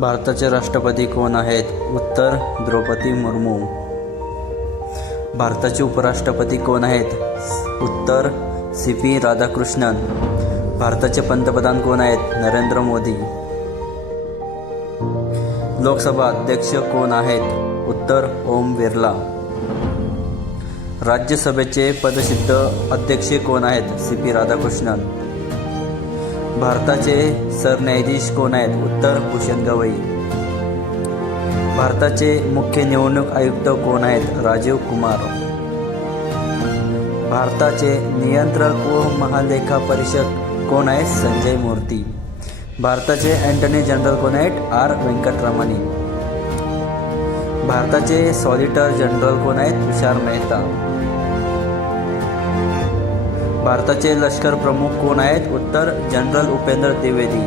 भारताचे राष्ट्रपती कोण आहेत? उत्तर द्रौपदी मुर्मू. भारताचे उपराष्ट्रपती कोण आहेत? उत्तर CP राधाकृष्णन. भारताचे पंतप्रधान कोण आहेत? नरेंद्र मोदी. लोकसभा अध्यक्ष कोण आहेत? उत्तर ओम बिर्ला. राज्यसभेचे पदसिद्ध अध्यक्ष कोण आहेत? CP राधाकृष्णन. भारताचे सरन्यायाधीश कोण आहेत? उत्तर भूषण गवई. भारताचे मुख्य निवडणूक आयुक्त कोण आहेत? राजीव कुमार. भारताचे नियंत्रक व महालेखा परीक्षक कोण आहेत? संजय मूर्ती. भारताचे अँटर्नी जनरल कोण आहेत? R वेंकटरमणी. भारताचे सॉलिटर जनरल कोण आहेत? तुषार मेहता. भारताचे लष्कर प्रमुख कोण आहेत? उत्तर जनरल उपेंद्र द्विवेदी.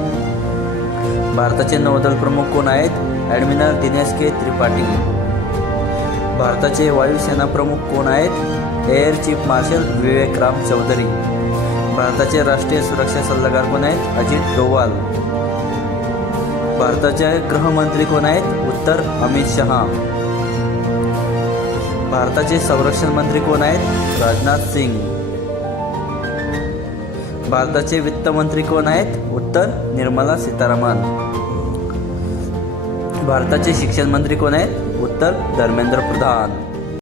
भारताचे नौदल प्रमुख कोण आहेत? ॲडमिरल दिनेश के त्रिपाठी. भारताचे वायुसेना प्रमुख कोण आहेत? एअर चीफ मार्शल विवेक राम चौधरी. भारताचे राष्ट्रीय सुरक्षा सल्लागार कोण आहेत? अजित डोवाल. भारताचे गृहमंत्री कोण आहेत? उत्तर अमित शहा. भारताचे संरक्षण मंत्री कोण आहेत? राजनाथ सिंग. भारताचे वित्त मंत्री कोण आहेत? उत्तर निर्मला सीतारामन. भारताचे शिक्षण मंत्री कोण आहेत? उत्तर धर्मेंद्र प्रधान.